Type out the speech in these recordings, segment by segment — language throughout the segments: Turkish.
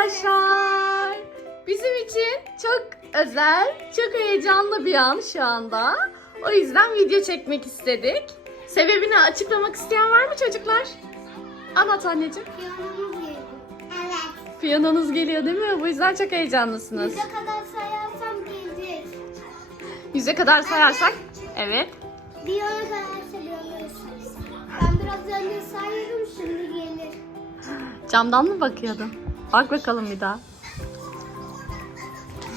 arkadaşlar. Bizim için çok özel, çok heyecanlı bir an şu anda. O yüzden video çekmek istedik. Sebebini açıklamak isteyen var mı çocuklar? Anlat anneciğim. Piyanomuz geliyor. Evet. Piyanonuz geliyor değil mi? Bu yüzden çok heyecanlısınız. Yüze kadar sayarsam gelecek. Yüze kadar sayarsak. Evet. Bir yana kadar sayıyoruz. Ben biraz önce sayıyordum şimdi gelir. Camdan mı bakıyordun? Bak bakalım bir daha.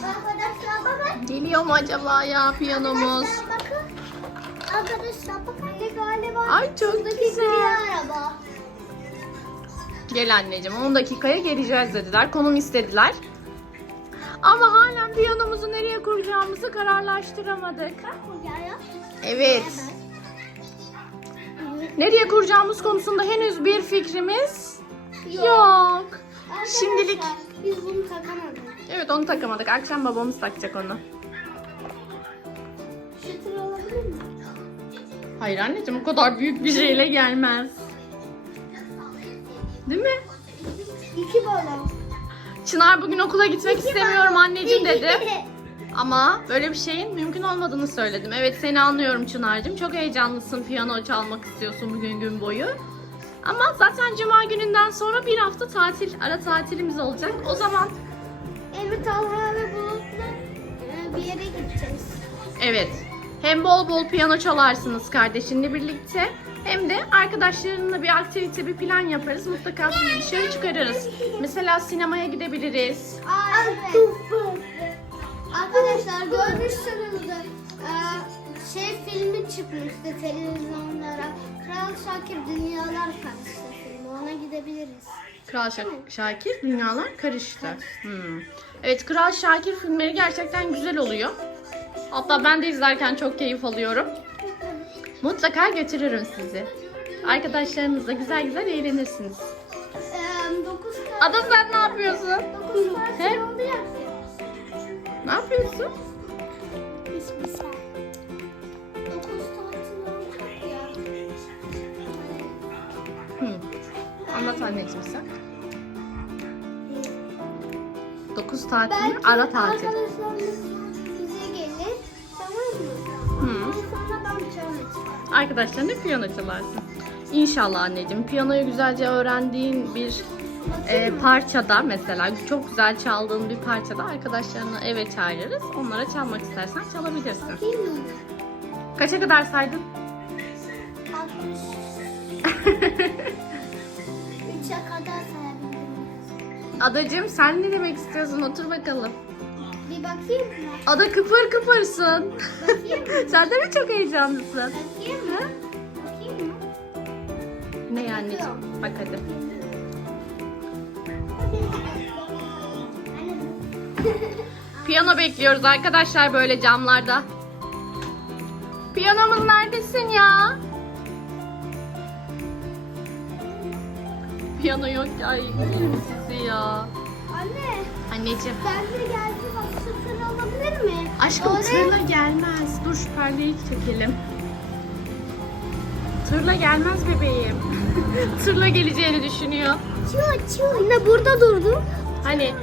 Arkadaşlar bakın. Geliyor mu acaba ya piyanomuz? Arkadaşlar bakın. Arkadaşlar bakın. Ne galiba. Ay, çok güzel. araba. Gel anneciğim 10 dakikaya geleceğiz dediler. Konum istediler. Ama halen piyanomuzu nereye kuracağımızı kararlaştıramadık. Evet. Nereye kuracağımız konusunda henüz bir fikrimiz yok. Şimdilik Biz bunu takamadık. evet onu takamadık. Akşam babamız takacak onu. Şu tır olabilir mi? Hayır anneciğim o kadar büyük bir şeyle gelmez. Değil mi? İki balon. Çınar bugün okula gitmek istemiyorum anneciğim dedi. Ama böyle bir şeyin mümkün olmadığını söyledim. Evet seni anlıyorum Çınar'cığım. Çok heyecanlısın piyano çalmak istiyorsun bugün gün boyu. Ama zaten cuma gününden sonra bir hafta tatil, ara tatilimiz olacak. O zaman Emre Talha ve Bulut'la e, bir yere gideceğiz. evet hem bol bol piyano çalarsınız kardeşinle birlikte hem de arkadaşlarınla bir aktivite, bir plan yaparız. Mutlaka sizi dışarı çıkarırız. Mesela sinemaya gidebiliriz. Evet. Arkadaşlar görmüşsünüzdür. Şey filmi çıkmıştı televizyonlara. Kral Şakir Dünyalar Karıştı filmi. Ona gidebiliriz. Kral Şak- Şakir Dünyalar Karıştı. Hmm. Evet Kral Şakir filmleri gerçekten güzel oluyor. Hatta ben de izlerken çok keyif alıyorum. Mutlaka götürürüm sizi. Arkadaşlarınızla güzel güzel eğlenirsiniz. Ee, 9 saat, Ada sen ne yapıyorsun? 9 saat oldu ya. Ne yapıyorsun? Anlat anneciğim sen. 9 tatil Belki ara tatil. arkadaşlarımız bize gelir. Tamam mı? Ondan sonra ben çalacağım. Arkadaşlarına piyano çalarsın. İnşallah anneciğim. Piyanoyu güzelce öğrendiğin bir e, parçada mesela çok güzel çaldığın bir parçada arkadaşlarını eve çağırırız. Onlara çalmak istersen çalabilirsin. Değil mi? Kaça kadar saydın? 60. 3'e kadar sayabilirim. Adacığım sen ne demek istiyorsun? Otur bakalım. Bir bakayım mı? Ada kıpır kıpırsın. Bakayım mı? sen de mi çok heyecanlısın? Bakayım mı? Bakayım mı? Ne anneciğim? Bak hadi. Piyano bekliyoruz arkadaşlar böyle camlarda. Piyanomuz neredesin ya? Piyano yok ya. yerim sizi ya. Anne, Anneciğim. ben de geldi bak şu tır alabilir mi? Aşkım Oraya- tırla gelmez. Dur şu perdeyi çekelim. Tırla gelmez bebeğim. tırla geleceğini düşünüyor. Çığ çığ. Anne burada durdu. Hani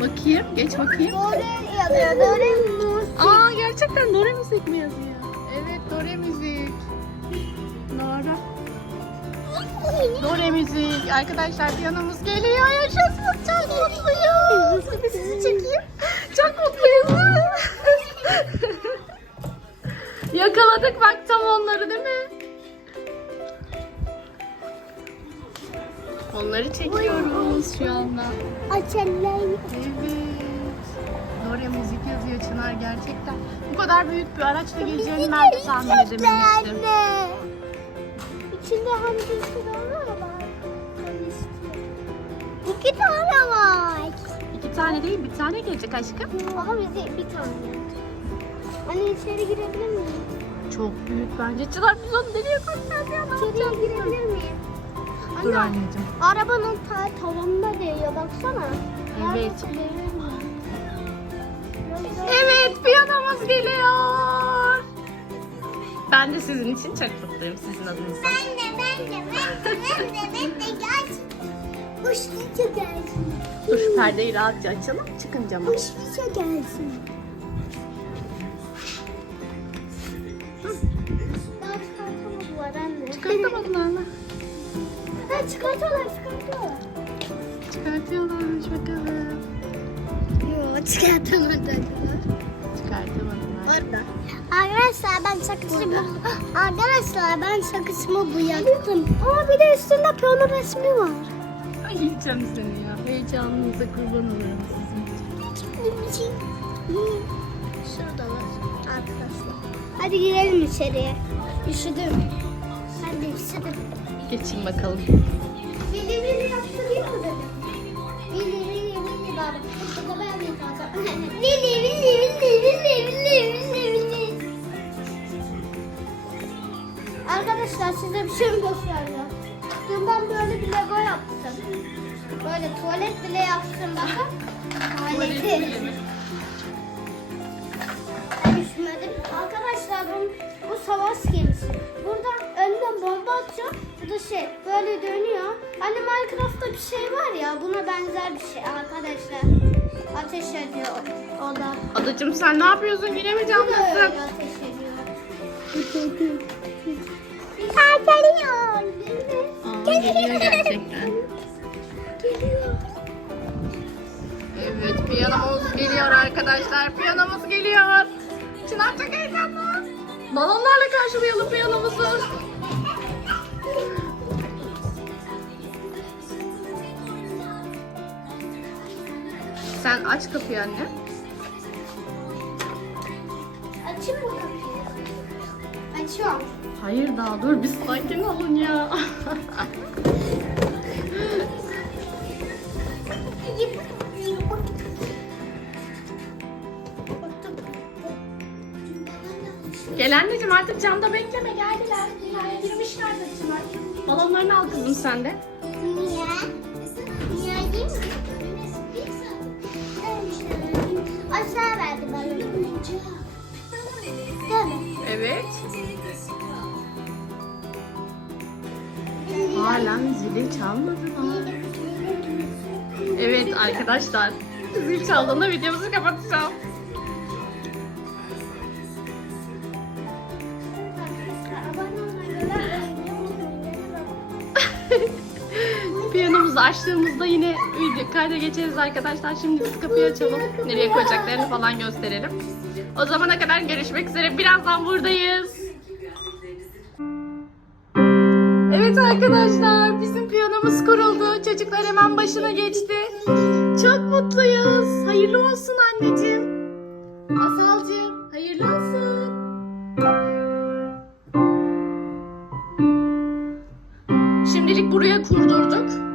bakayım, geç bakayım. Dore yazıyor. Dore mus. Aa gerçekten Dore müzik mi yazıyor? Evet Dore müzik. Dore. Dore müzik. Arkadaşlar piyanomuz geliyor. Yaşasın. Çok mutluyuz. Bir sizi çekeyim. Çok mutluyuz. Yakaladık bak tam onları değil mi? Onları çekiyoruz şu anda. Açalım. Evet. Dore müzik yazıyor Çınar gerçekten. Bu kadar büyük bir araçla geleceğini ben de tahmin edememiştim. İçinde hem bir sürü var var. İki tane var. İki tane değil bir tane gelecek aşkım. Ama bize bir tane. Anne içeri girebilir miyim? Çok büyük bence. Çınar biz onu nereye koyacağız ya? Ne İçeriye yapacağız? girebilir miyim? Dur Anne, anneciğim. arabanın ta tavanına değiyor baksana. Evet. Nerede değiyor mu? Evet piyanomuz geliyor. Ben de sizin için çok mutluyum sizin adınıza. Ben de ben de ben de ben de ben de. Bu Kuşluca gelsin. Dur şu perdeyi rahatça açalım. Çıkın cama. Kuşluca gelsin. Daha çıkartamadılar anne. Çıkartamadılar mı? Ha çıkartıyorlar çıkartıyorlar. Çıkartıyorlarmış bakalım. Yok çıkartamadılar. Çıkartamadılar. Orada. Arkadaşlar ben sakızımı Arkadaşlar ben sakızımı boyattım. Ama bir de üstünde piyano resmi var. Ay yiyeceğim seni ya. Heyecanınıza kurban olurum sizin. Şurada var arkadaşlar. Hadi girelim içeriye. Üşüdüm. Hadi üşüdüm. Geçin bakalım. Vili vili yaptı değil mi dedim? Vili vili vili baba. Burada ben size bir şey göstereceğim. Dün ben böyle bir Lego yaptım. Böyle tuvalet bile yaptım bakın. Tuvaleti. Ben üşümedim. Arkadaşlar bu, bu savaş gemisi. Buradan önden bomba atacağım. Bu da şey böyle dönüyor. Hani Minecraft'ta bir şey var ya buna benzer bir şey arkadaşlar. Ateş ediyor o da. Adacım sen ne yapıyorsun? Mi geliyor arkadaşlar. Piyanomuz geliyor. Çınar çok heyecanlı. Balonlarla karşılayalım piyanomuzu. Sen aç kapıyı anne. Açayım mı kapıyı? Açıyorum. Hayır daha dur bir sakin olun ya. Gel anneciğim artık camda bekleme geldiler. Dünyaya girmişlerdir Çınar. Balonlarını al kızım sen de. Niye? Niye değil mi? Aşağı verdi bana. Değil mi? Evet. Halen zili çalmadılar. Evet arkadaşlar. Zil çaldığında videomuzu kapatacağım. Piyanomuzu açtığımızda yine video kayda geçeriz arkadaşlar. Şimdi biz kapıyı açalım. Nereye koyacaklarını falan gösterelim. O zamana kadar görüşmek üzere. Birazdan buradayız. Evet arkadaşlar bizim piyanomuz kuruldu. Çocuklar hemen başına geçti. Çok mutluyuz. Hayırlı olsun anneciğim. Masalcığım hayırlı olsun. Şimdilik buraya kurdurduk.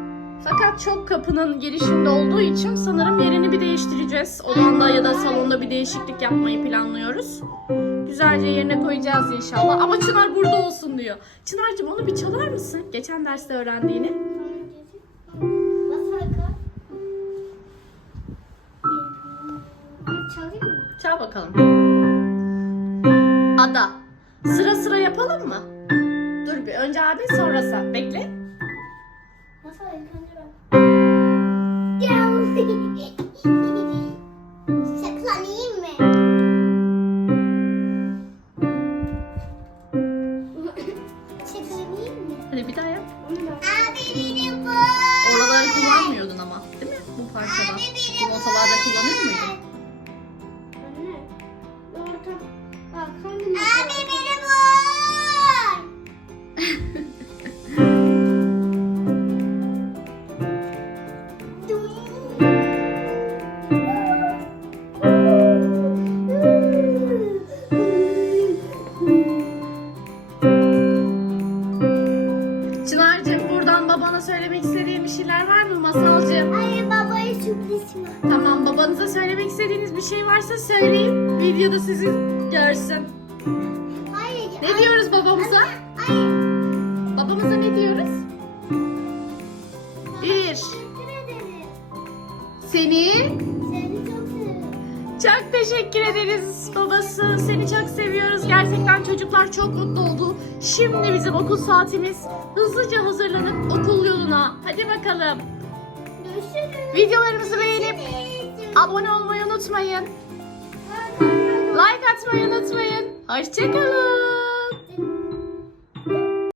Fakat çok kapının girişinde olduğu için sanırım yerini bir değiştireceğiz. Odanda ya da salonda bir değişiklik yapmayı planlıyoruz. Güzelce yerine koyacağız inşallah. Ama Çınar burada olsun diyor. Çınar'cığım onu bir çalar mısın? Geçen derste öğrendiğini. Çal bakalım. Ada. Sıra sıra yapalım mı? Dur bir önce abi sonra sen. Bekle. Nasıl? Saklanayım mı? Saklanayım mı? Hadi bir daha yap. Abi benim Tamam babanıza söylemek istediğiniz bir şey varsa söyleyin. Videoda sizi görsün. Hayır. Ne diyoruz babamıza? Hayır. Babamıza ne diyoruz? Bir. Seni Seni çok seviyorum. çok teşekkür ederiz babası. Seni çok seviyoruz. Gerçekten çocuklar çok mutlu oldu. Şimdi bizim okul saatimiz. Hızlıca hazırlanıp okul yoluna. Hadi bakalım. Videolarımızı beğenip abone olmayı unutmayın. Like atmayı unutmayın. Hoşçakalın.